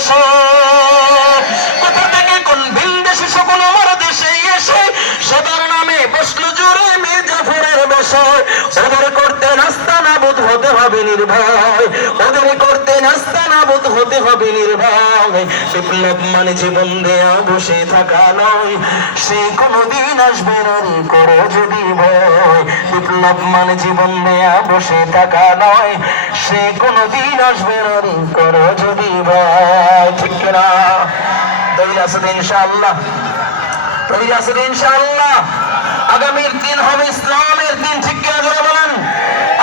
বসে, কোথা থেকে কোন ভিনদেশি সকল আমার দেশে এসে সবার নামে বসলো জোরে মীর জাফরের বসে। ওদের করতে নাস্তা নাবুদ হতে হবে নির্ভয়, ওদের করতে নাস্তা নাবুদ হতে হবে নির্ভয়। বিপ্লব মানে জীবন দেয়া বসে থাকা নয়, সে কোনদিন আসবে না রে করো যদি ভয়। বিপ্লব মানে জীবন দেয়া বসে থাকা নয়, সে কোনদিন আসবে না রে করো যদি ভয়। ঠিক না? তৈরি আছেন ইনশাআল্লাহ? তৈরি আছেন ইনশাআল্লাহ? আগামীর দিন হবে ইসলামের দিন, ঠিক কিনা জোরে বলেন?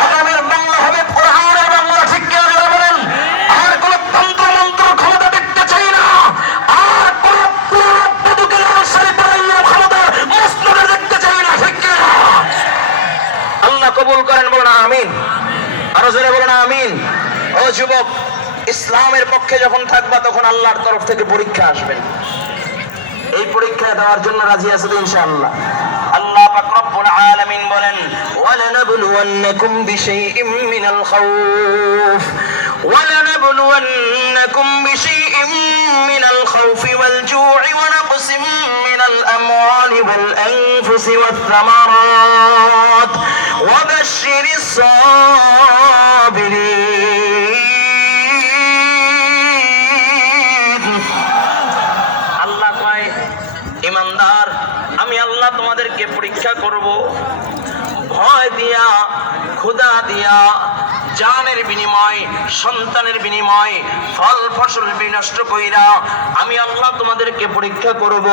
আগামীর বাংলা হবে কোরআনের বাংলা, ঠিক কিনা জোরে বলেন? আর কোন তন্ত্র মন্ত্র ক্ষমতা দেখতে চাই না, আর কোন ক্ষমতা দেখতে চাই না, ঠিক কিনা? আল্লাহ কবুল করেন, বলেন আমিন। আরো জোরে বলেন আমিন। ও যুবক, ইসলামের পক্ষে যখন থাকবা তখন আল্লাহর তরফ থেকে পরীক্ষা আসবেন। এই পরীক্ষা দেওয়ার জন্য রাজি আছেন ইনশাআল্লাহ? আল্লাহ পাক রব্বুল আলামিন বলেন, ওয়ালানাবলুওয়ান্নাকুম বিশাইইম মিনাল খাউফ ওয়ালানাবলুওয়ান্নাকুম বিশাইইম মিনাল খাউফি ওয়াল জু'i ওয়া নাকসিম মিনাল আমওয়ালি ওয়াল আনফুসি ওয়াথ থামারাত ওয়া বাশশিরিস সাবিরিন। ইমানদার, আমি আল্লাহ তোমাদেরকে পরীক্ষা করব, ভয় দিয়া, ক্ষুধা দিয়া, জানের বিনিময়, সন্তানের বিনিময়, ফল ফসল বিনষ্ট কইরা আমি আল্লাহ তোমাদেরকে পরীক্ষা করব।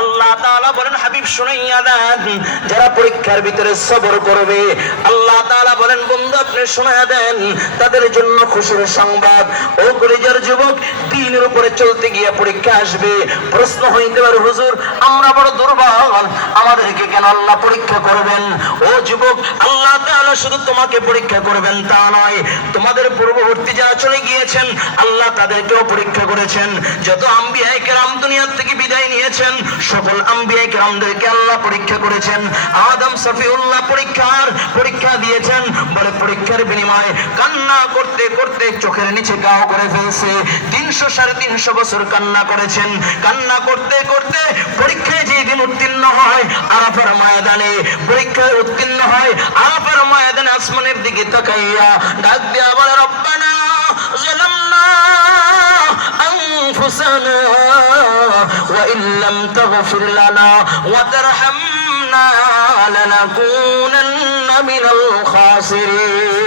আল্লাহ তাআলা বলেন, হাবিব শুনাইয়া দেন, যারা পরীক্ষার ভিতরে সবর করবে, আল্লাহ তাআলা বলেন, বন্ধু আপনি শোনায়া দেন, তাদের জন্য খুশির সংবাদ। ও কলিজার যুবক, দ্বীনের উপরে চলতে গিয়ে পরীক্ষা আসবে। প্রশ্ন হইতে পারে, হুজুর আমরা বড় দুর্বল, আমাদেরকে কেন আল্লাহ পরীক্ষা করবেন? ও যুবক, আল্লাহ তাআলা শুধু তোমাকে পরীক্ষা করবেন তা নয়, তোমাদের পূর্ববর্তী যারা চলে গিয়েছেন আল্লাহ তাদেরকেও পরীক্ষা করেছেন। যত আম্বিয়ায়ে কেরাম দুনিয়া থেকে বিদায় নিয়েছেন সকল আম্বিয়ায়ে কেরামদেরকে আল্লাহ পরীক্ষা করেছেন। আদম সফিউল্লাহ পরীক্ষা দিয়েছেন, বলে পরীক্ষার বিনিময়ে কান্না করতে করতে চোখের নিচে গাও করে ফেলছে। 300-350 বছর কান্না করেছেন। কান্না করতে করতে পরীক্ষায় যেদিন উত্তীর্ণ হয় আরাফার ময়দানে, পরীক্ষায় উত্তীর্ণ হয় আরাফার ময়দানে আসমানের দিকে তাকাইয়া ডাক দিয়া বলে, রব্বানা যালামনা আনফুসানা ওয়া ইল্লাম তাগফির লানা ওয়া তারহামনা লানাকুনান্না মিনাল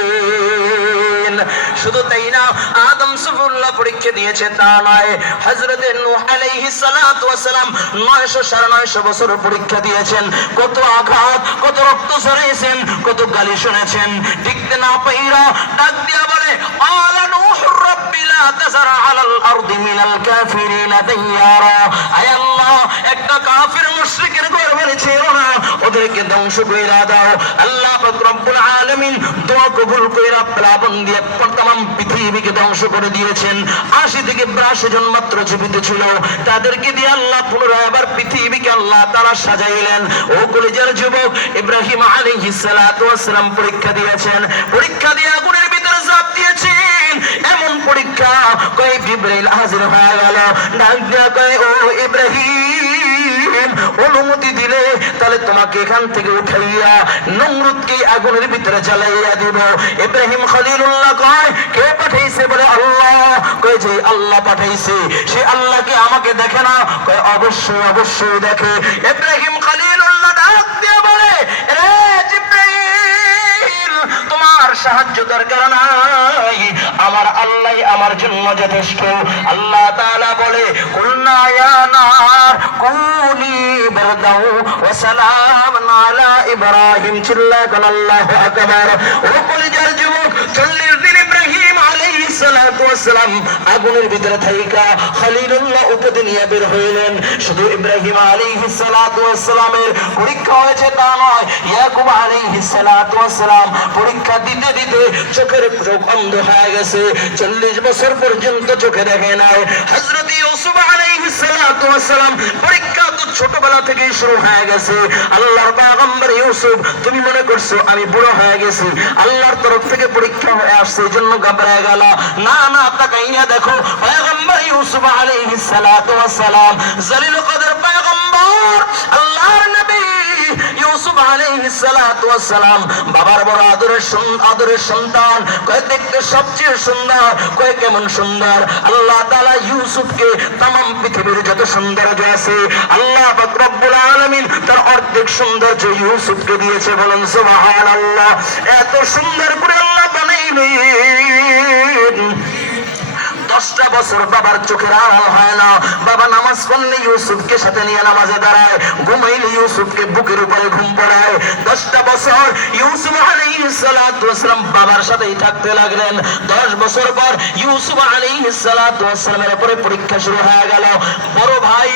খাসিরিন। শুধু তাই না, আদম সফিউল্লাহ পরীক্ষা দিয়েছে তা নয়, হযরতে নূহ আলাইহিস সালাতু ওয়াস সালাম 900-950 বছর পরীক্ষা দিয়েছেন। কত আঘাত, কত রক্ত ঝরেছেন, কত গালি শুনেছেন। দেখতে না পাইরা ডাক দিয়া বলে, আলা নূহুর রাব্বি লা তাযার আলাল আরদি মিনাল কাফিরিনা দাইয়ারা। আয় আল্লাহ, একটা কাফির মুশরিকের গর্ভে ছেড়ো না, ওদেরকে ধ্বংস কইরা দাও। আল্লাহ পাক রব্বুল আলামিন দোয়া কবুল কইরা প্লাবন দিয়ে তমাম পৃথিবীকে ধ্বংস করে দিয়েছেন। 80-82 জন মাত্র জীবিত ছিল, তাদেরকে দিয়ে আল্লাহ পুনরায় আবার পৃথিবীকে আল্লাহ তাআলা সাজাইলেন। ও কলিজার যুবক, ইব্রাহিম আলাইহিস সালাতু ওয়াস সালাম পরীক্ষা দিয়েছেন, পরীক্ষা দিয়ে আগুনের ভিতরে ঝাঁপ দিয়েছেন। এমন পরীক্ষা, কয় জিবরাইল হাজির হয়ে গেল, ডাক দিয়া কয়, ও ইব্রাহিম অনুমতি দিলে তাহলে তোমাকে এখান থেকে উঠাইয়া নমরুদকে আগুনের ভিতরে জ্বালাইয়া দিব। ইব্রাহিম খলিলুল্লাহ কয়, কে পাঠাইছে? বলে আল্লাহ। কয় যে আল্লাহ পাঠাইছে, সে আল্লাহকে আমাকে দেখে না? কয় অবশ্যই অবশ্যই দেখে। ইব্রাহিম খলিলুল্লাহ ডাক দিয়ে বলে, রে জিবরাইল, তোমার সাহায্য দরকার নাই, আমার আল্লাহ আমার জন্য যথেষ্ট। আল্লাহ তাআলা বলে, কুলনা ইয়া নার কুনি বারদাও ওয়া সালামান আলা ইব্রাহিম। চিল্লাকান আল্লাহু আকবার। ও কলিজার যুবক, 40 দিন ইব্রাহিম আলাইহিস সালাতু ওয়াস সালাম আগুনের ভিতরে থাইকা খলিলুল্লাহ উপদে নিয়ে বের হইলেন। শুধু ইব্রাহিম আলাইহিস সালাতু ওয়াস সালামের পরীক্ষা হয়েছে তা নয়, ইয়াকুব আলাইহিস সালাতু ওয়াস সালাম পরীক্ষা দিতে দিতে চোখের চোখ অন্ধ হয়ে গেছে, 40 বছর পর্যন্ত চোখে দেখে নাই। হযরত ইউসুফ আলাইহিস সালাতু ওয়াস সালাম পরীক্ষা তো ছোটবেলা থেকেই শুরু হয়ে গেছে। আল্লাহর পয়গম্বর ইউসুফ, তুমি মনে করছো আমি বুড়ো হয়ে গেছি, আল্লাহর তরফ থেকে পরীক্ষা হয়ে আসছে এই জন্য ঘাবড়ায় গেল? না না, তাকাইয়া দেখো পয়গম্বর ইউসুফ আলাইহিস সালাতু ওয়াস সালাম জলিল কদর পয়গম্বর আল্লাহর নবী ইউসুফ আলাইহিস সালাতু ওয়াস সালাম বাবার বড় আদরের সন্তান, কয় দেখতে সবচেয়ে সুন্দর, কয় কেমন সুন্দর? আল্লাহ তাআলা ইউসুফকে तमाम পৃথিবীর যত সৌন্দর্য আছে আল্লাহ পাক রব্বুল আলামিন তার অর্ধেক সৌন্দর্য ইউসুফকে দিয়েছে। বলেন সুবহানাল্লাহ। এত সুন্দর করে আল্লাহ বানাইলেন 10টা বছর বাবার চোখের আড়াল হয় না। বাবা নামাজ পড়লে ইউসুফকে সাথে নিয়ে নামাজে দাঁড়ায়, ঘুমাইলে ইউসুফকে বুকের উপরে ঘুম পড়ায়। 10টা বছর ইউসুফ আলাইহিস সালাতু ওয়াস সালাম বাবার সাথেই থাকতে লাগলেন। 10 বছর পর ইউসুফ আলাইহিস সালাতু ওয়াস সালামের উপরে পরীক্ষা শুরু হয়ে গেল। বড় ভাই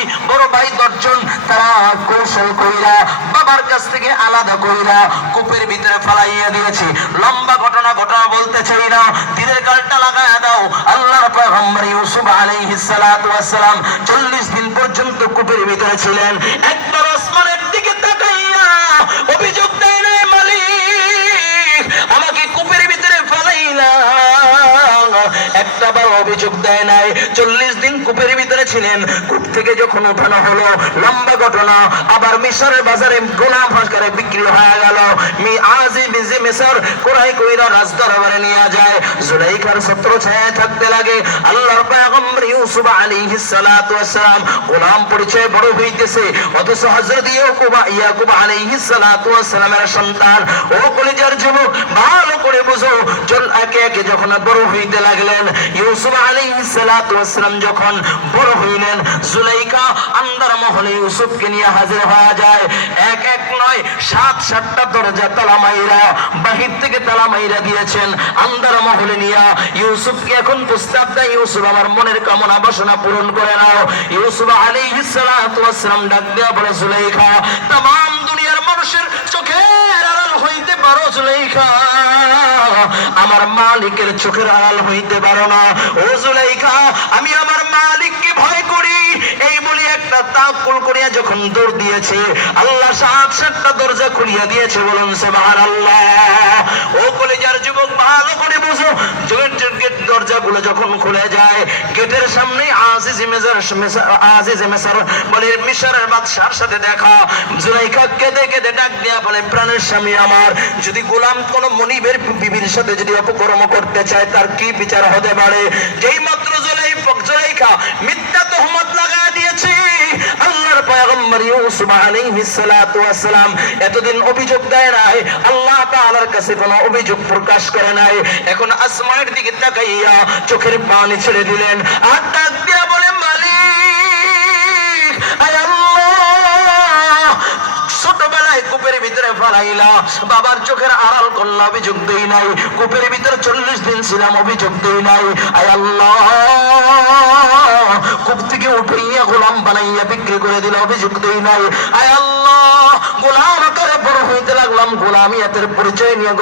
10 জন তারা কৌশল কইরা বাবার কাছ থেকে আলাদা কইরা কূপের ভিতরে ফালাইয়া দিয়েছে। লম্বা ঘটনা বলতে চাই না, তীরের গালটা লাগায়া দাও। আল্লাহর পয়গম্বর ইউসুফ আলাইহিস সালাতু ওয়াস সালাম 40 দিন পর্যন্ত কূপের ভিতরে ছিলেন। একবার আসমানের দিকে তাকাইয়া অভিযোগ দেয় না, মালিক আমাকে কূপের ভিতরে ফালাইলা, একটা বার অভিযোগ দেয় নাই। 40 দিন কূপের ভিতরে ছিলেন। কূপ থেকে যখন উঠানো হলো, লম্বা ঘটনা, আবার মিশরের বাজারে গোলাম আকারে বিক্রি হয়ে গেল। মিশর কোরাই কইরা রাজদরবারে নিয়ে যায়। জুলাইখার ছত্রছায়ায় থাকতে লাগে। আল্লাহর পয়গম্বর ইউসুফ আলাইহিস সালাতু ওয়াস সালাম গোলাম পরিচয় বড় হইতেছে, অথচ হযরত ইয়াকুব আলাইহিস সালাতু ওয়াস সালামের সন্তান। ও কলিজার যুবক, ভালো করে বুঝো, একে একে যখন বড় হইতে লাগলেন, ইউসুফ আলাইহিস সালাতু ওয়াস সালাম যখন বড় হইলেন, জুলাইখা আন্দার মহলে ইউসুফকে নিয়ে হাজির হয়ে যায়। এক নয়, 7টা দরজা তালা মাইরা, বাহির থেকে তালা মাইরা দিয়েছেন। আন্দার মহলে নিয়ে ইউসুফকে এখন প্রস্তাব দেয়, ইউসুফ আমার মনের কামনা বাসনা পূরণ করে নাও। ইউসুফ আলাইহিস সালাতু ওয়াস সালাম ডাক দেয়া বলে, জুলাইখা तमाम দুনিয়ার মানুষের চোখের আড়াল হইতে পারো জুলাইখা, আমার মালিকের চোখের আড়াল হইতে পারো না। ও জুলাইখা, আমি আমার মালিককে ভয় করি। এই বলে একটা তাওকুল করিয়া যখন দৌড় দিয়েছে, আল্লাহ 7টা দরজা খুলিয়া দিয়েছে। বলুন সুবহানাল্লাহ। ও কলিজার যুবক, ভালো করে বুঝো, গেট দরজাগুলো যখন খুলে যায়, গেটের সামনে আজিজ মিসর বলে মিশরের বাদশার সাথে দেখা। জুলাইখা কেঁদে কেঁদে ডাক দিয়া বলে, প্রাণের স্বামী আমার, যদি গোলাম কোন মনিবের বিবির সাথে যদি অপকর্ম করতে চায়, তার কি বিচার হতে পারে? যেই মাত্র জুলাইখা মিথ্যা তহমত লাগায় দিয়েছে, আল্লাহর পয়গম্বর ইউসুফ আলাইহিস সালাতু ওয়াস সালাম এতদিন অভিযোগ দেয় নাই, আল্লাহ তাআলার কাছে কোনো অভিযোগ প্রকাশ করে নাই। এখন আসমানের দিকে তাকাইয়া চোখের পানি ছেড়ে দিলেন, আর ডাক দিয়া বলে, মালিক আয় আল্লাহ, ছোটবেলায় কূপের ভিতরে ফালাইলা, বাবার চোখের আড়াল করলা, অভিযোগ দেই নাই। কূপের ভিতরে 40 দিন ছিলাম, অভিযোগ দেই নাই। আয় আল্লাহ, কূপ থেকে উঠাইয়া গোলাম বানাইয়া বিক্রি করে দিলা, অভিযোগ দেই নাই। আয় আল্লাহ, গোলাম আকারে বড় হইতে লাগলাম, গোলামিয়াতের পরিচয় নিয়ে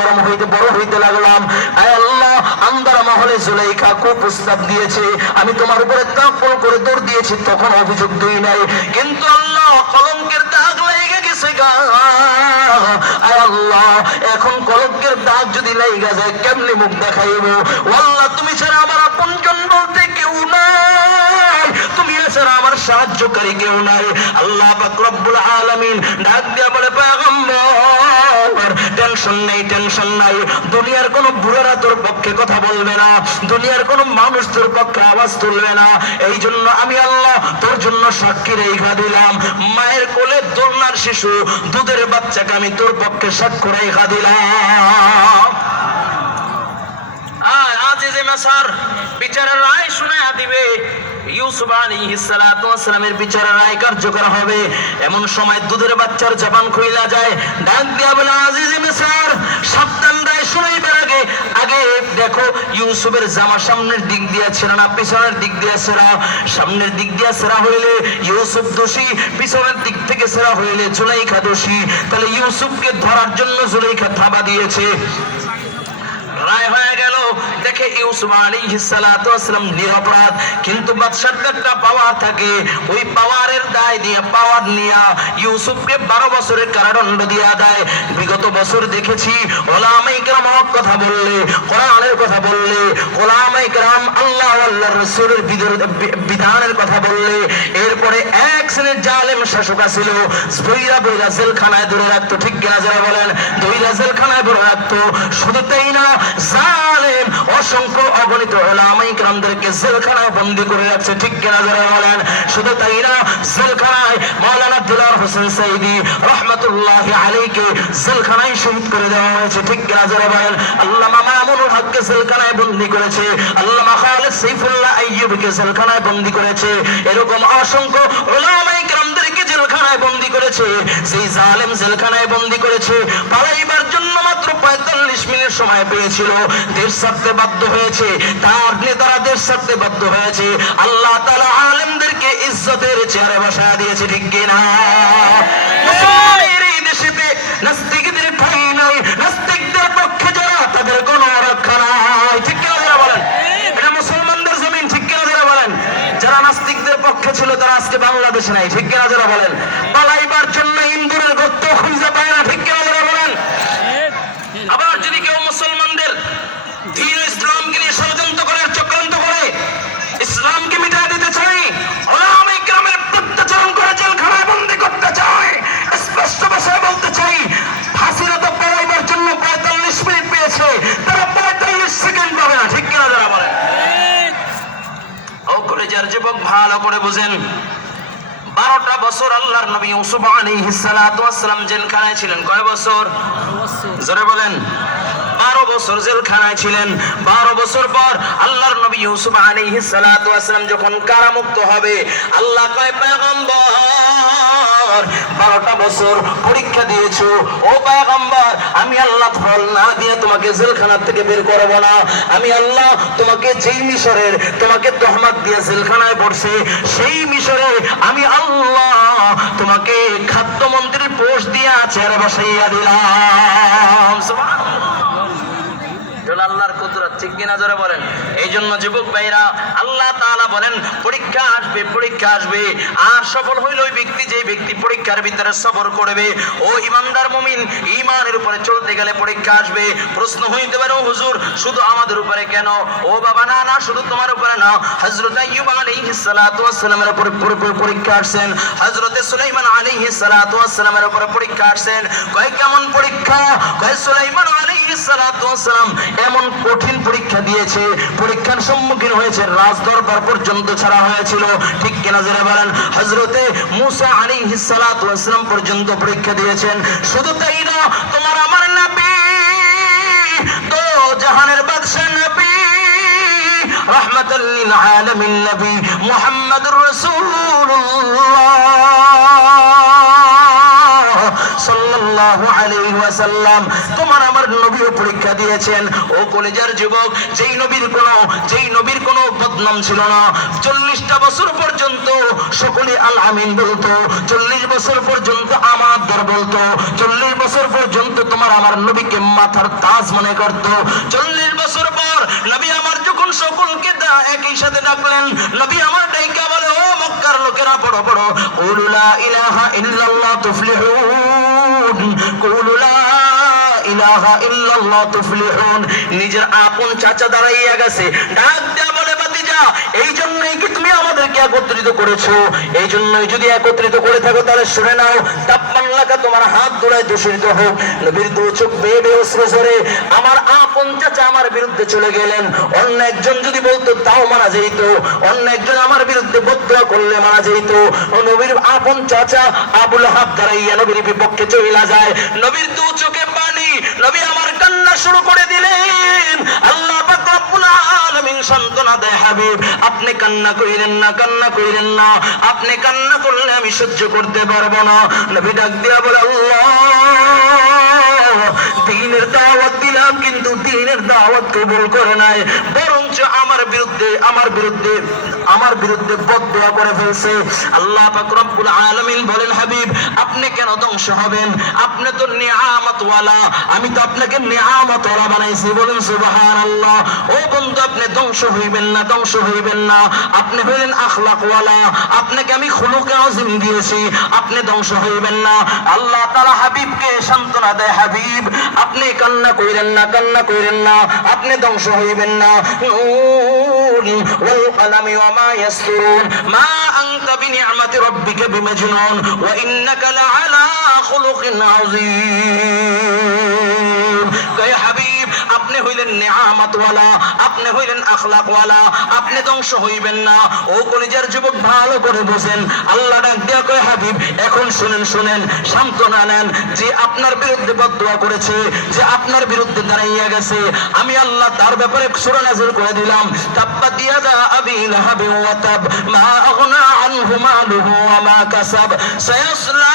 বড় হইতে লাগলাম। আয় আল্লাহ, আন্দার মহলে জুলাইখা কুপ্রস্তাব দিয়েছে, আমি তোমার উপরে তাওকুল করে দৌড় দিয়েছি, তখন অভিযোগ দেই নাই। কিন্তু আল্লাহ, কলঙ্কের দাগ লেগে গেছে গা। আয় আল্লাহ, এখন কলঙ্কের দাগ যদি লেগে যায়, কেমনে মুখ দেখাইব? আল্লাহ, তুমি ছাড়া আমার আপনজন বলতে কেউ নাই, তুমি ছাড়া আমার সাহায্যকারী কেউ নাই। আল্লাহ পাক রব্বুল আলামিন ডাক দিয়া বলে, পয়গম্বর টেনশন নাই, দুনিয়ার কোন বুড়ারা তোর পক্ষে কথা বলবে না, দুনিয়ার কোন মানুষ তোর পক্ষে আওয়াজ তুলবে না। এই জন্য আমি আল্লাহ তোর জন্য সাক্ষী রেখা দিলাম। মায়ের কোলে দোলনার শিশু, দুধের বাচ্চাকে আমি তোর পক্ষে সাক্ষ্য রেখা দিলাম। আজিজে মিসর বিচারের রায় শুনায়া দিবে। ইউসুফ আলাইহিস সালাতু ওয়াস সালামের বিচারের রায় কার্যকর হবে। এমন সময় দুধের বাচ্চার জবান খুইলা যায়, ডাক দিয়া বলে, আজিজে মিসর, সাবধান, রায় শুনাইবার আগে দেখো, ইউসুফের জামা সামনের দিক দিয়া ছেঁড়া না পিছনের দিক দিয়া ছেঁড়া? সামনের দিক দিয়া ছেঁড়া হইলে ইউসুফ দোষী, পিছনের দিক থেকে ছেঁড়া হইলে জুলাইখা দোষী। তাহলে ইউসুফকে ধরার জন্য জুলাইখা থাবা দিয়েছে। রায় হয়ে গেল, দেখে ইউসুফ আলাইহিস সালাতু ওয়াস সালাম নিরপরাধ, কিন্তু বাদশার একটা পাওয়ার থাকে, ওই পাওয়ারের দায় দিয়ে পাওয়ার নিয়ে ইউসুফকে 12 বছরের কারাদণ্ড দিয়ে দেয়। বিগত বছর দেখেছি ওলামায়ে কেরাম হক কথা বললে, কোরআনের কথা বললে, ওলামায়ে কেরাম আল্লাহ আল্লাহর রাসূলের বিধানের কথা বললে, এরপরে এক শ্রেণীর জালেম শাসক ছিল, বইরা বইরা জেলখানায় ধরে রাখতো, ঠিক কিনা যারা বলেন, বইরা জেলখানায় ধরে রাখতো। শুধু তাই না, জালেম অসংখ্য অগণিত ওলামায়ে কেরামদেরকে জেলখানায় বন্দী করে রাখছে, ঠিক কিনা যারা বলেন। শুধু তাই না, জেলখানায় মাওলানা দিলওয়ার হোসেন সাইদি রহমাতুল্লাহি আলাইহিকে জেলখানায় শহীদ করে দেওয়া হয়েছে, ঠিক কিনা যারা বলেন। আল্লামা মামুনুল হককে জেলখানায় বন্দী করেছে, আল্লামা খালেদ সাইফুল্লাহ আইয়ুবকে জেলখানায় বন্দী করেছে, এরকম অসংখ্য উলামায়ে কেরামদেরকে জেলখানায় বন্দী করেছে। সেই জালেম জেলখানায় বন্দী করেছে, পালাইবার জন্য মাত্র 45 মিনিট সময় পেয়েছিল, দেশ ছাড়তে বাধ্য হয়েছে, তার নেতারা দেশ ছাড়তে বাধ্য হয়েছে। আল্লাহ তাআলা আলেমদেরকে ইজ্জতের চেয়ারে বসায় দিয়েছে, ঠিক কিনা? মুসলমানের এই দেশেতে নাস্তিকদের ঠাঁই নাই, নাস্তিকদের পক্ষে যারা তাদের কোনো রক্ষা নাই, ঠিক কিনা যারা বলেন। এটা মুসলমানদের জমিন, ঠিক কিনা যারা বলেন। যারা নাস্তিকদের পক্ষে ছিল তারা আজকে বাংলাদেশে নাই, ঠিক কিনা যারা বলেন। পালাইবার জন্য ইন্দুরের গর্ত খুঁজে পায় না, ঠিক কিনা যারা বলেন। আবার যদি কেউ মুসলমানদের দ্বীন ইসলামকে নিয়ে ষড়যন্ত্র করে, চক্রান্ত করে, ইসলামকে মিটিয়ে দিতে চায়, ওলামায়ে কেরামের প্রত্যাচারণ করে জেলখানায় বন্দী করতে চায়, স্পষ্ট ভাষায় বলতে চাই, ফাঁসিরত পালাইবার জন্য 45 মিনিট পেয়েছে, তারা 45 সেকেন্ড পাবে না, ঠিক কিনা যারা বলেন। ও কলেজের যুবক ভালো করে বুঝেন, 12টা বছর আল্লাহর নবী ইউসুফ আলাইহিস সালাতু ওয়াস সালাম জেলখানায় ছিলেন। কয় বছর? জোরে বলেন। 12 বছর জেলখানায় ছিলেন। 12 বছর পর আল্লাহর নবী ইউসুফ আলাইহিস সালাতু ওয়াস সালাম যখন কারামুক্ত হবে, আল্লাহ কয়, পয়গম্বর 12টা বছর পরীক্ষা দিয়েছো, ও পয়গম্বর, আমি আল্লাহ ফল না দিয়ে তোমাকে জেলখানা থেকে বের করব না। আমি আল্লাহ তোমাকে যেই মিশরের তোমাকে তহমত দিয়ে জেলখানায় পড়ছে, সেই মিশরে আমি আল্লাহ তোমাকে খাদ্যমন্ত্রীর পোস্ট দিয়ে চেয়ারে বসাইয়া দিলাম। সুবহানাল্লাহ। আল্লাহর কুদরত, ঠিক কিনা জোরে বলেন। এই জন্য যুবক ভাইরা, আল্লাহ তাআলা বলেন পরীক্ষা আসবে, পরীক্ষা আসবে, আর সফল হইল ওই ব্যক্তি যে ব্যক্তি পরীক্ষার ভিতরে সবর করবে। ও ইমানদার মুমিন, ঈমানের উপরে চলতে গেলে পরীক্ষা আসবে। প্রশ্ন হইতে পারে, ও হুজুর শুধু আমাদের উপরে কেন? ও বাবা, না না, শুধু তোমার উপরে না, হযরত আইয়ুব আলাইহিস সালাতু ওয়াস সালামের উপরে পরীক্ষা আসছেন, হযরত সুলাইমান আলাইহিস সালাতু ওয়াস সালামের উপরে পরীক্ষা আসছেন। কয় কেমন পরীক্ষা? কয় সুলাইমান আলাইহিস সালাতু ওয়াস সালাম এমন কঠিন পরীক্ষা দিয়েছে, পরীক্ষার সম্মুখীন হয়েছে, রাজ দরবার পর্যন্ত ছাড়া হয়েছিল, ঠিক কিনা যারা বলেন। হযরতে মূসা আলাইহিস সালাতু ওয়াস সালাম পর্যন্ত পরীক্ষা দিয়েছেন। শুধু তাই না, তোমার আমার নবী তো জাহানের বাদশা নবী, রাহমাতাল লিল আলামিন নবী মুহাম্মদুর রাসূলুল্লাহ সাল্লাল্লাহু আলাইহি ওয়াসাল্লাম, তোমার আমার নবীও পরীক্ষা দিয়েছেন। ও কলেজার যুবক, যেই নবীর কোনো বদনাম ছিল না, 40টা বছর পর্যন্ত সকলে আল আমিন বলতো, 40 বছর পর্যন্ত আমার দর বলতো, 40 বছর পর্যন্ত তোমার আমার নবীকে মাথার তাজ মনে করত। 40 বছর পর নবী আমার যখন সকলকে একই সাথে ডাকলেন, নবী আমার ডাইকা বলে, ও মক্কার লোকেরা, বড় বড়, কুলু লা ইলাহা ইল্লাল্লাহ তুফলিহুন, কুলু লা ইলাহা ইল্লাল্লাহ তুফলিহুন। নিজের আপন চাচা দাঁড়াইয়া গেছে, ডাক দেয়া বলে, ভাতিজা, এই জন্যই কি তুমি আমাদেরকে একত্রিত করেছো? এই জন্যই যদি একত্রিত করে থাকো তাহলে শুনে নাও, তাপমান লাগা তোমার হাত ধরায় দূষিত হোক। নবীর দু চোখ বেয়ে বেয়ে অশ্রু ঝরে, আমার আপন চাচা আমার বিরুদ্ধে চলে গেলেন, অন্য একজন যদি বলতো তাও মারা যেত, অন্য একজন আমার বিরুদ্ধে বদদোয়া করলে মারা যেত। ও নবীর আপন চাচা আবু লাহাব দাঁড়াইয়া নবীর বিপক্ষে চলে যায়, নবীর দু চোখে পানি, নবী আমার কান্না শুরু করে দিলেন। আল্লাহ পাক রব্বুল আলামিন সান্ত্বনা দেয়, হাবিব আপনি কান্না কইলেন না, কান্না কইলেন না, আপনি কান্না করলে আমি সহ্য করতে পারবো না। নবী ডাক দিয়া বলে, আল্লাহ, দ্বীনের দাওয়াত দিলাম কিন্তু দ্বীনের দাওয়াত কবুল করে নাই, বরঞ্চ আমার আমার বিরুদ্ধে বদদোয়া করে ফেলছে। আল্লাহ পাক রব্বুল আলামিন বলেন, হাবিব আপনি কেন ধ্বংস হবেন? আপনি তো নিয়ামত ওয়ালা, আমি তো আপনাকে নিয়ামত ওয়ালা বানাইছি। বলেন সুবহানাল্লাহ। ও বন্ধু, আপনি ধ্বংস হইবেন না, ধ্বংস হইবেন না। আপনি হইলেন আখলাক ওয়ালা, আপনাকে আমি খুলুকে আযীম দিয়েছি, আপনি ধ্বংস হইবেন না। আল্লাহ তাআলা হাবিবকে সান্ত্বনা দেয়, হাবিব আপনি কান্না কইরেন না, কান্না কইরেন না, আপনি ধ্বংস হইবেন না। নুন ওয়াল কলামি ওয়া মা ইয়াসতুরুন মা আনতা বিনিআমাতি রাব্বিকা বিমাজনুন ওয়া ইন্নাকা লাআলা খুলুকিন আযীম। কয় হাবিব আপনি হইলেন নিয়ামত ওয়ালা, আপনি হইলেন আখলাক ওয়ালা, আপনি ধ্বংস হইবেন না। ও কলিজার যুবক ভালো করে বুঝেন, আল্লাহ ডাক দিয়া কয় হাবিব এখন শুনেন, শুনেন, সান্ত্বনা নেন। যে আপনার বিরুদ্ধে বদদোয়া করেছে, যে আপনার বিরুদ্ধে দাঁড়াইয়া গেছে, আমি আল্লাহ তার ব্যাপারে সূরা নাযিল করে দিলাম, তাব্বাত ইয়াদা আবি লাহাবি ওয়া তাব মা আগনা আনহু মালুহু ওয়া মা কাসাব সায়াসলা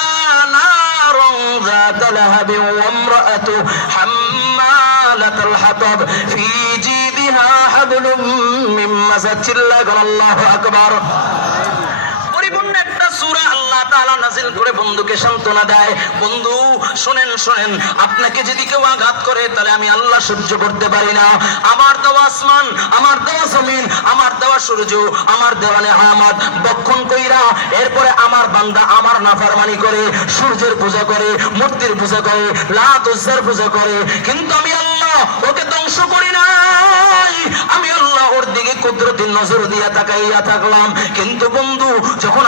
নারুন যাতা লাহাবি ওয়া ইমরাআতু হাম্মালাতাল হাতাব ফি জিদিহা হাবলুম মিন মাসাদ। চিল্লায় বল আল্লাহু আকবার। পরিপূর্ণ একটা সূরা আল্লাহ তাআলা নাযিল করে বন্ধুকে সান্ত্বনা দেয়, বন্ধু শুনেন, শুনেন, আপনাকে যদি কেউ আঘাত করে তাহলে আমি আল্লাহ সহ্য করতে পারি না। আমার দেওয়া আসমান, আমার দেওয়া জমিন, আমার দেওয়া সূর্য, আমার দেওয়া নেয়ামত বক্ষণ কইরা এরপরে আমার বান্দা আমার নাফরমানি করে, সূর্যের পূজা করে, মূর্তির পূজা করে, লাত উজ্জার পূজা করে, কিন্তু আমি আল্লাহ ওকে ধ্বংস করি নাই। আমি আল্লাহ ওর দিকে কুদরতি নজর দিয়া তাকাইয়া থাকলাম। কিন্তু বন্ধু যখন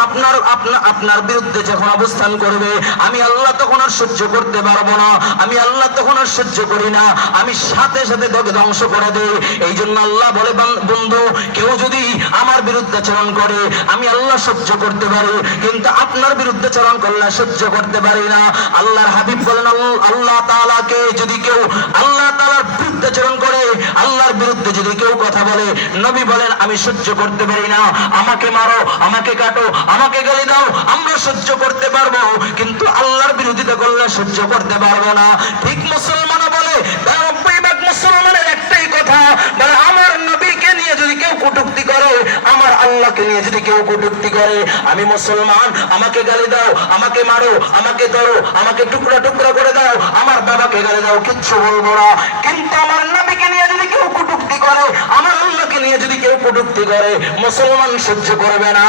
আপনার বিরুদ্ধে যখন অবস্থান করবে, আমি আল্লাহ তখন আর সহ্য করতে পারবো না। আমি আল্লাহ তখন আর সহ্য করি না, আমি সাথে সাথে তোকে ধ্বংস করে দেই। এই জন্য আল্লাহ বলে, বন্ধু কেউ যদি আমার বিরুদ্ধে আচরণ করে আমি আল্লাহ সহ্য করতে পারি, কিন্তু আপনার বিরুদ্ধে আচরণ করলে সহ্য করতে পারি না। আল্লাহর হাবিব বলেন, আল্লাহ তাআলাকে যদি কেউ আল্লাহ তাআলার বিরুদ্ধে আচরণ করে, আল্লাহর বিরুদ্ধে যদি কেউ কথা বলে, নবী বলেন আমি সহ্য করতে পারি না। আমাকে মারো, আমাকে কাটো, আমাকে গালি দাও, আমরা সহ্য করতে পারবো, কিন্তু আল্লাহর বিরোধিতা করলে সহ্য করতে পারবো না। ঠিক মুসলমান বলে, 90% মুসলমানের একটাই কথা, বলে আমার নবীকে নিয়ে যদি কেউ কটূক্তি করে, আমার আল্লাহকে নিয়ে যদি কেউ কটূক্তি করে, আমি মুসলমান, আমাকে গালি দাও, আমাকে মারো, আমাকে ধরো, আমাকে টুকরা টুকরা করে দাও, আমার বাবাকে গালি দাও, কিচ্ছু বলবো না। কিন্তু আমার নবীকে নিয়ে যদি কেউ কটূক্তি করে, আমার আল্লাহকে নিয়ে যদি কেউ কটূক্তি করে, মুসলমান সহ্য করবে না।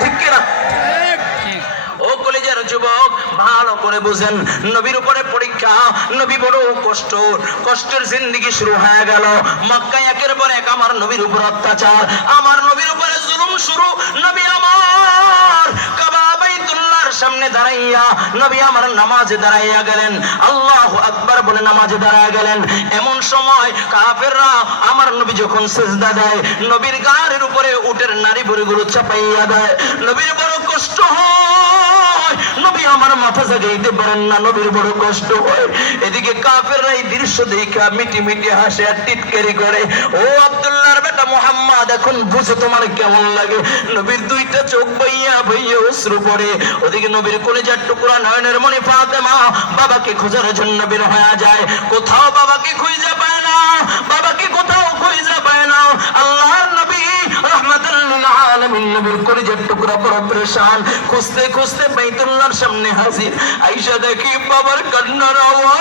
ঠিক কিনা? ও কলিজার যুবক ভালো করে বুঝেন, নবীর উপরে পরীক্ষা, নবী বড় কষ্টের জিন্দেগি শুরু হয়ে গেল। মক্কায় একের পর এক আমার নবীর উপর অত্যাচার, আমার নবীর উপরে জুলুম শুরু। নবী আমার কাবা বাইতুল্লাহর সামনে দাঁড়াইয়া, নবী আমার নামাজে দাঁড়াইয়া গেলেন, আল্লাহু আকবার বলে নামাজে দাঁড়াইয়া গেলেন। এমন সময় কাফেররা আমার নবী যখন সিজদা দেয়, নবীর গায়ের উপরে উটের নারী বুড়িগুলো চাপাইয়া দেয়, নবীর বড় কষ্ট হয়, নবী আমার মাথা জাগাইতে পারেন না, নবীর বড় কষ্ট হয়। এদিকে কাফেররা এই দৃশ্য দেখা মিটি মিটি হাসে আর টিটকারি করে। ও আব্দুল্লাহর বেটা মুহাম্মদ, এখন বুঝে তোমার কেমন লাগে? নবীর দুইটা চোখ বাইয়া বাইয়া অশ্রু পড়ে। ওদিকে নবীর কলিজার টুকরা নয়নের মণি ফাতেমা বাবাকে খোঁজার জন্য বের হয়ে যায়, কোথাও বাবাকে খুঁজে পায় না, বাবাকে কোথাও খুঁজে পায় না। আল্লাহর নবী রাহমাতুল লিল আলামিন, নবীর কলিজার টুকরা বড় পরেশান, খুঁজতে খুঁজতে বাইতুল্লাহর সামনে হাজির। আয়েশা দেখি বাবার কান্নার আওয়াজ,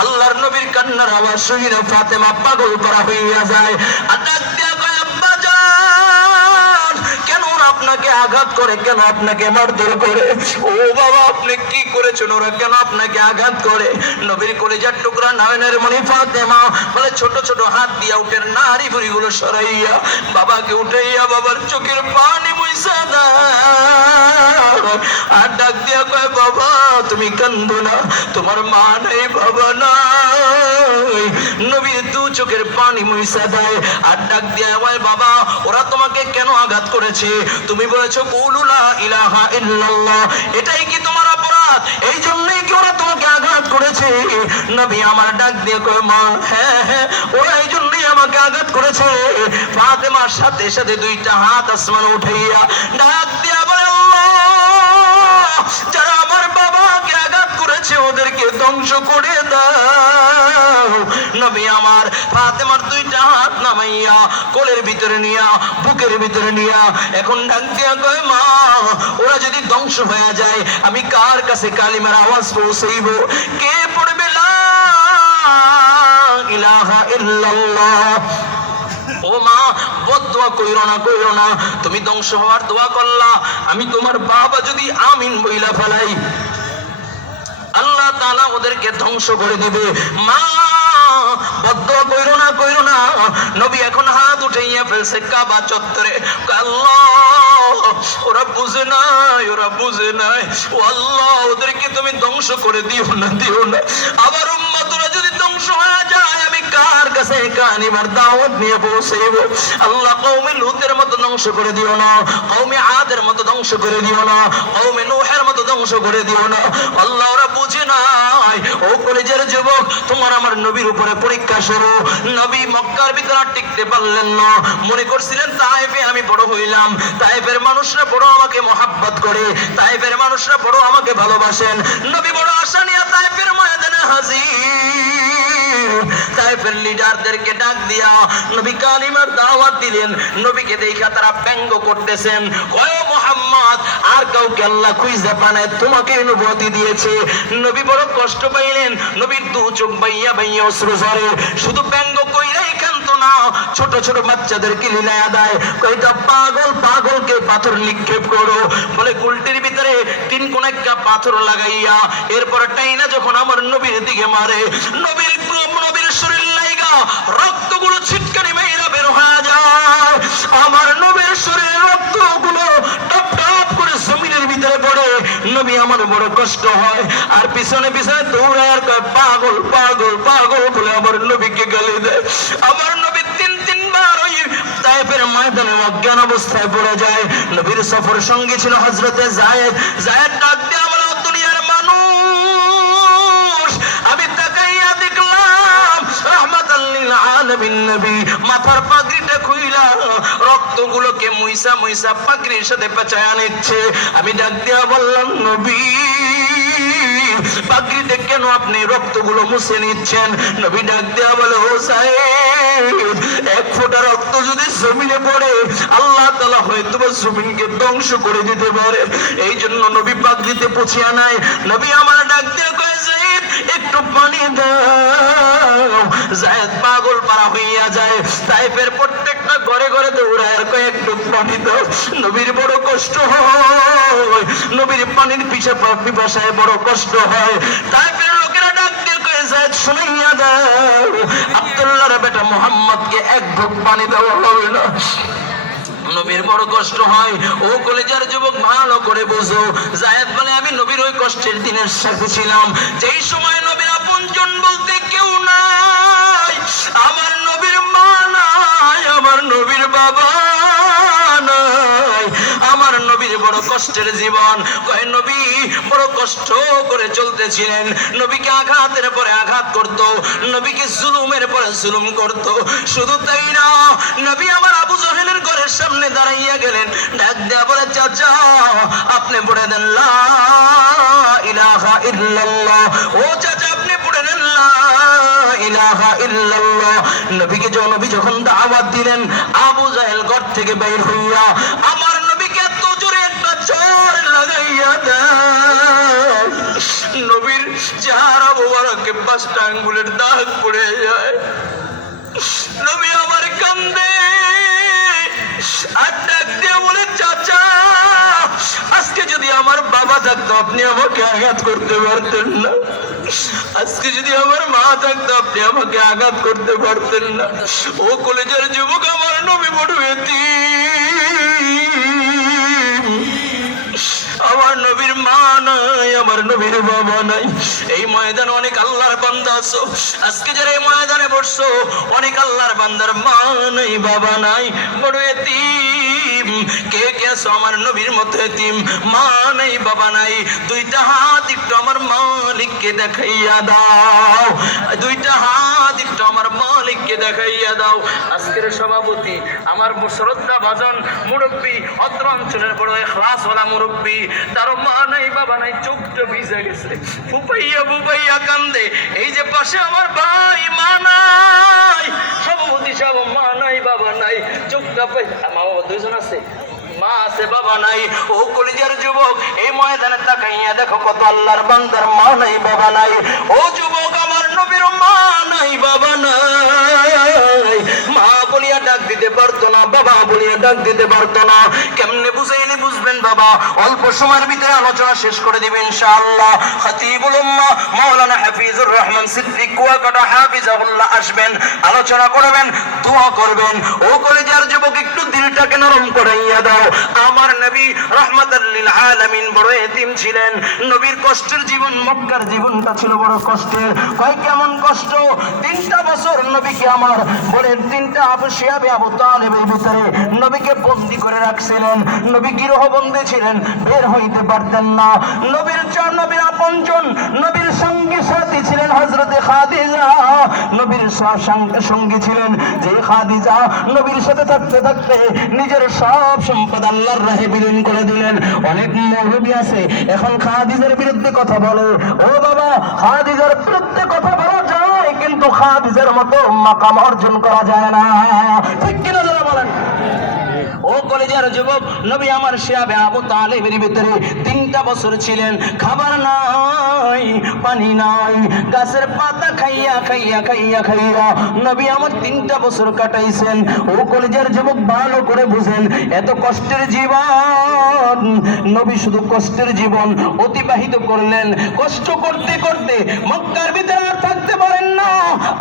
আল্লাহর নবীর কান্নার আওয়াজ শুনে ফাতেমা পাগল করা হইয়া যায়। আটাক দিয়া কয়, আব্বা জান কেন ওরা আপনাকে আঘাত করে, কেন আপনাকে মারধর করে? ও বাবা আপনি কি করেছেন, ওরা কেন আপনাকে আঘাত করে? নবীর কলিজার টুকরা নয়নের মণি ফাতেমা বলে, ছোট ছোট হাত দিয়া উটের নারী ভুঁড়িগুলো সরাইয়া বাবাকে উঠাইয়া বাবার চোখের পানি মুইছা দাও। আর ডাক দিয়া কয়, বাবা তুমি কান্দো না, তোমার মা নাই, বাবা নাই। নবীর দু চোখের পানি মুইছা দেয় আর ডাক দিয়া কয়, বাবা ওরা তোমাকে কেন আঘাত করেছে? তুমি বলেছো কুলু লা ইলাহা ইল্লাল্লাহ, এটাই কি তোমার অপরাধ? এই জন্যই কি ওরা তোমাকে আঘাত করেছে? নবী আমার ডাক দিয়ে কয়, মা হ্যাঁ হ্যাঁ ওরা এই জন্যই আমাকে আঘাত করেছে। ফাতেমার সাথে সাথে দুইটা হাত আসমানে উঠাইয়া ডাক দিয়া বলে, আল্লাহ যারা আমার বাবাকে আঘাত করেছে ওদেরকে ধ্বংস করে দাও। নবী আমার ফাতেমার দুইটা হাত নামাইয়া কোলের ভিতরে নিয়া বুকের ভিতরে নিয়া এখন ডাক দিয়া কয় মা ওরা যদি ধ্বংস হয়ে যায় আমি কার কাছে কালিমার আওয়াজ পৌঁছাইব? কে পড়বে লা ইলাহা ইল্লাল্লাহ? ও মা বদদুয়া কইরো না, তুমি ধ্বংস হওয়ার দোয়া করলা, আমি তোমার বাবা যদি আমিন বইলা ফেলাই আল্লাহ তাআলা ওদেরকে ধ্বংস করে দিবে। মা বদদুয়া কইরো না। নবী এখন হাত উঠাইয়া ফেলছে কাবা চত্বরে, আল্লাহ ওরা বুঝে নাই, ও আল্লাহ ওদেরকে তুমি ধ্বংস করে দিও না। আবার উম্মতরা যদি ধ্বংস হয়ে যায় আমি কার কাছে কালিমার দাওয়াত নিয়ে পৌঁছাইব? আল্লাহ কওমে লূতের মতো ধ্বংস করে দিও না, কওমে আদের মতো ধ্বংস করে দিও না, কওমে নূহের মতো ধ্বংস করে দিও না। আল্লাহ ওরা বুঝে নাই। ও কলেজের যুবক, তোমার আমার নবীর উপরে পরীক্ষা শুরু। নবী মক্কার ভিতরে টিকতে পারলেন না, মনে করছিলেন তায়েফে আমি বড় হইলাম, তায়েফের মানুষরা বড় আমাকে মহাব্বত করে, তায়েফের মানুষরা বড় আমাকে ভালোবাসেন। নবী বড় আশা নিয়ে তায়েফের ময়দানে হাজির। তায়েফের লিডারদেরকে ডাক দিয়া নবী কালিমার দাওয়াত দিলেন। নবীকে দেখা তারা ব্যঙ্গ করতেছেন, কয় মুহাম্মদ আর কাউকে আল্লাহ খুঁজে পানে, তোমাকে অনুমতি দিয়েছে। নবী বড় কষ্ট পাইলেন, নবীর দু চোখ বাইয়া অশ্রু ঝরে। শুধু ব্যঙ্গ কইরাই ক্ষান্ত না, ছোট ছোট বাচ্চাদেরকে লীলায়া দেয়, কইটা পাগলকে পাথর নিক্ষেপ করো। বলে গুলটির ভিতরে 3 কোণ একটা পাথর লাগাইয়া এরপর টাইনা যখন আমার নবীর দিকে মারে, নবীর শরীর লাইগা রক্তগুলো ছিটকানি মেয়েরা বের হয়ে যায়। আমার নবীর শরীরের রক্তগুলো টপ টপ করে জমিনের ভিতরে পড়ে। নবী আমার বড় কষ্ট হয়, আর পিছনে দৌড়ায় আর কয় পাগল বলে আমার নবীকে গালি দেয়। আমার নবী 3 বার ওই তায়েফের ময়দানে অজ্ঞান অবস্থায় পড়ে যায়। নবীর সফর সঙ্গী ছিল হযরতে যায়েদ ডাক দিয়ে আমার দুনিয়ার মানুষ, আমি তাকাইয়া দেখলাম রাহমাতাল লিল আলামিন নবী মাথার পাগড়িটা খুইলা রক্তগুলোকে মুইসা পাগড়ির সাথে পেঁচায়া নিচ্ছে। আমি ডাক দিয়া বললাম নবী পাগড়িতে কেন আপনি রক্তগুলো মুছে নিচ্ছেন? নবী ডাক দেয়া বলে, ও সাহেব, 1 ফোঁটা রক্ত যদি জমিনে পড়ে আল্লাহ তাআলা হয়তো জমিনকে ধ্বংস করে দিতে পারে, এই জন্য নবী পাগড়িতে পুছিয়া নাই। নবী আমার ডাক দিয়ে কয়, যায়েদ একটু পানি দাও। যায়েদ পাগল পারা হইয়া যায়, তায়েফের প্রত্যেকটা ঘরে দৌড়ায় আর কয় একটু পানি দাও। নবীর বড় কষ্ট হয়, নবীর পানির পিপাসায় বড় কষ্ট হয়। তায়েফের লোকেরা ডাক দিয়ে কয়, যায়েদ শুনাইয়া দাও, আব্দুল্লাহর বেটা মুহাম্মদকে 1 ঢোক পানি দেওয়া হবে না। নবীর বড় কষ্ট হয়। ও কলেজার যুবক, ভালো করে বুঝো। যায়েদ বলে, আমি নবীর ওই কষ্টের দিনের সাথে ছিলাম যেই সময় নবীর আপনজন বলতে কেউ নাই, আমার নবীর মা নাই, আমার নবীর বাবা নাই, আমার নবীর বড় কষ্টের জীবন। কয় নবী বড় কষ্ট করে চলতেছিলেন, নবীকে আঘাতের পরে আঘাত করত, নবীকে জুলুমের পরে জুলুম করত। শুধু তাই না, নবী আমার আবু জহেলের ঘরের সামনে দাঁড়াইয়া গেলেন, ডাক দেয়া বলে, চাচা আপনি পড়ে দেন লা ইলাহা ইল্লাল্লাহ। ও চাচা আপনি পড়ে দেন লা ইলাহা ইল্লাল্লাহ। নবী যখন দাওয়াত দিলেন, আবু জাহেল ঘর থেকে বের হইয়া আমার নবীকে এত জোরে একটা চোর লাগাইয়া দেয়, নবীর চেহারা মোবারকে 5টা আঙ্গুলের দাগ পড়ে যায়। নবী আমার কান্দে আর ডাক দিয়ে বলে, চাচা আজকে যদি আমার বাবা থাকতো আপনি আমাকে আঘাত করতে পারতেন না, আজকে যদি আমার মা থাকতো আপনি আমাকে আঘাত করতে পারতেন না। ও কলেজের যুবক, আমার নবী বড় এতিম, আমার নবীর মা নাই, আমার নবীর বাবা নাই। এই ময়দানে অনেক আল্লাহর বান্দা আছো, আজকে যারা এই ময়দানে বসছো অনেক আল্লাহর বান্দার মা নাই, বাবা নাই, বড় এতিম। কে আছো আমার নবীর মতো এতিম, মা নাই, বাবা নাই? 2টা হাত একটু আমার মালিককে দেখাইয়া দাও, 2টা হাত একটু আমার মালিককে দেখাইয়া দাও। আজকের সভাপতি আমার শ্রদ্ধা ভাজন মুরব্বী, অত্র অঞ্চলের বড় ইখলাসওয়ালা মুরব্বী, তার মা নাই, বাবা নাই, চোখটা ভিজে গেছে, ফুপাইয়া কান্দে। এই যে পাশে আমার ভাই, মা নাই, আছে? মা আছে, বাবা নাই। ও কলিজার যুবক, এই ময়দানে তাকাইয়া দেখো কত আল্লাহর বান্দার মা নাই, বাবা নাই। ও যুবক, আমার নবীর মা নাই, বাবা নাই। মা বলিয়া ডাক দিতে পারতো না, বাবা বলিয়া ডাক দিতে পারতো না। কেমনে বুঝাইলে বুঝবেন বাবা? অল্প সময়ের ভিতরে আলোচনা শেষ করে দিবেন ইনশাআল্লাহ। খতিবুল উম্মাহ মাওলানা হাফিজুর রহমান সিদ্দিক কুয়াকাটা হাফিজাহুল্লাহ আসবেন, আলোচনা করবেন, দোয়া করবেন। ও কলিজার যুবক, একটু দিলটাকে নরম করাইয়া দাও। আমার নবী রাহমাতাল লিল আলামিন বড় এতিম ছিলেন। নবীর কষ্টের জীবন, মক্কার জীবনটা ছিল বড় কষ্টের। কয় কেমন কষ্ট? 3টা বছর নবীকে আমার বলে 3টা শিয়াবে আবু তালেবের ভিতরে নবীকে বন্দী করে রাখছিলেন। নবী গৃহবন্দী ছিলেন, বের হইতে পারতেন না। নবীর আপনজন, নবীর সঙ্গী সাথী ছিলেন হযরতে খাদিজা। নবীর সঙ্গী ছিলেন যে খাদিজা, নবীর সাথে থাকতে থাকতে নিজের সব সম্পদ আল্লাহর রাহে বিলীন করে দিলেন। অনেক মৌলবী আছে এখন খাদিজার বিরুদ্ধে কথা বলে। ও বাবা, খাদিজার বিরুদ্ধে কথা বলা যায়, কিন্তু খাদিজার মতো মাকাম অর্জন করা যায় না। ঠিক কিনা যারা বলেন? ও কলেজের যুবক, নবী আমার শিয়াবে আবু তালেবের ভিতরে 3টা বছর ছিলেন। খাবার নাই, পানি নাই, গাছের পাতা খাইয়া খাইয়া খাইয়া খাইয়া নবী আমার 3টা বছর কাটাইছেন। ও কলেজের যুবক, ভালো করে বুঝেন, এত কষ্টের জীবন নবী শুধু কষ্টের জীবন অতিবাহিত করলেন। কষ্ট করতে করতে মক্কার ভিতরে আর থাকতে পারেন না।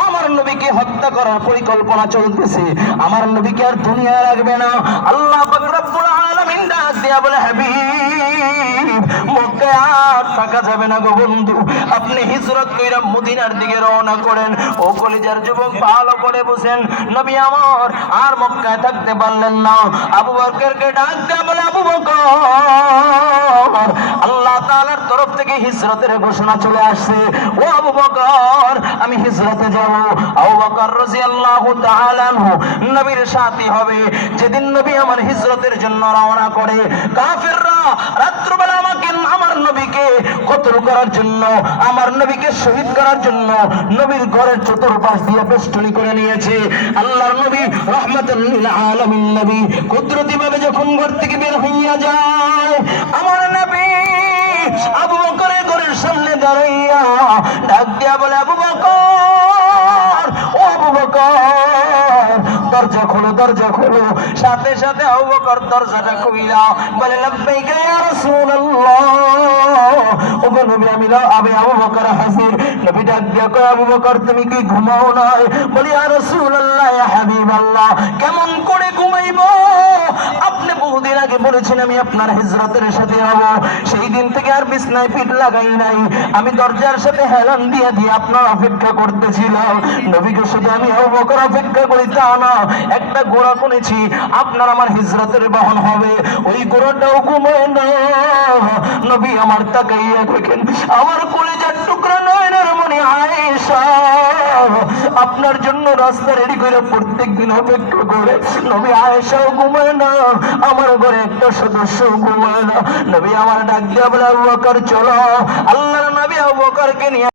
আমার নবীকে হত্যা করার পরিকল্পনা চলতেছে। আমার নবীকে আর দুনিয়া রাখবে না। আল্লাহ পাক রব্বুল আলামিন ডাক দিয়া বলে, হাবিব, মক্কায় আর থাকা যাবে না গো বন্ধু, আপনি হিজরত কইরা মদিনার দিকে রওনা করেন। ও কলিজার যুবক, ভালো করে বুঝেন, নবী আমার আর মক্কায় থাকতে পারলেন না। আবু বকরকে ডাক দিয়া বলে, আবু বকর, আল্লাহ তাআলার তরফ থেকে হিজরতের ঘোষণা চলে আসছে। ও আবু বকর, আমি হিজরতে যাব। আবু বকর রাদিয়াল্লাহু তাআলা আনহু নবীর সাথী হবে। যেদিন নবী আমার হিজরতের জন্য রওনা করে, কাফেররা রাত্রিবেলা আমাকে, আমার নবীকে কতল করার জন্য, আমার নবীকে শহীদ করার জন্য নবীর ঘরের চতুর্পাশ দিয়ে বেষ্টনী করে নিয়েছে। আল্লাহর নবী রাহমাতুল লিল আলামিন নবী কুদরতি ভাবে যখন ঘর থেকে বের হইয়া যায়, আমার নবী আবু বকরের ঘরের সামনে দাঁড়াইয়া ডাক দিয়া বলে, আবু বকর, ও আবু বকর, দরজা খোলো, দরজা খোলো। সাথে সাথে আবু বকর দরজাটা খুইলা বলে, লাব্বাইকা ইয়া রাসূলুল্লাহ। ওগো নবী, আমি আবু বকর হাজির। নবী ডাক দিয়া কয়, আবু বকর, তুমি কি ঘুমাও নাই? বলি, ইয়া রাসূলুল্লাহ, ইয়া হাবিবাল্লাহ, কেমন করে ঘুমাইবো? আপনি বহুদিন আগে বলেছেন আমি আপনার হিজরতের সাথে হব। সেই দিন থেকে আর বিছনায় পিঠ লাগাই নাই। আমি দরজার সাথে হেলান দিয়ে দিয়ে আপনার অপেক্ষা করতেছিলাম। নবীকে শুধু আমি আবু বকর অপেক্ষা করি তা না, একটা ঘোড়া কিনেছি, আপনার আমার হিজরতের বহন হবে। ওই ঘোড়াটাও ঘুমায় না। নবী আমার তাকাইয়া দেখেন, আমার কলিজার টুকরা নয়নের মনি আয়েশা আপনার জন্য রাস্তা রেডি করে প্রত্যেকদিন অপেক্ষা করে। নবী আয়েশাও ঘুমায় না, আমার ঘরে একটা সদস্য ঘুমায় না। নবী আমার ডাক দিয়া বলে, আবু বকর চলো। আল্লাহর নবী আবু বকরকে নিয়ে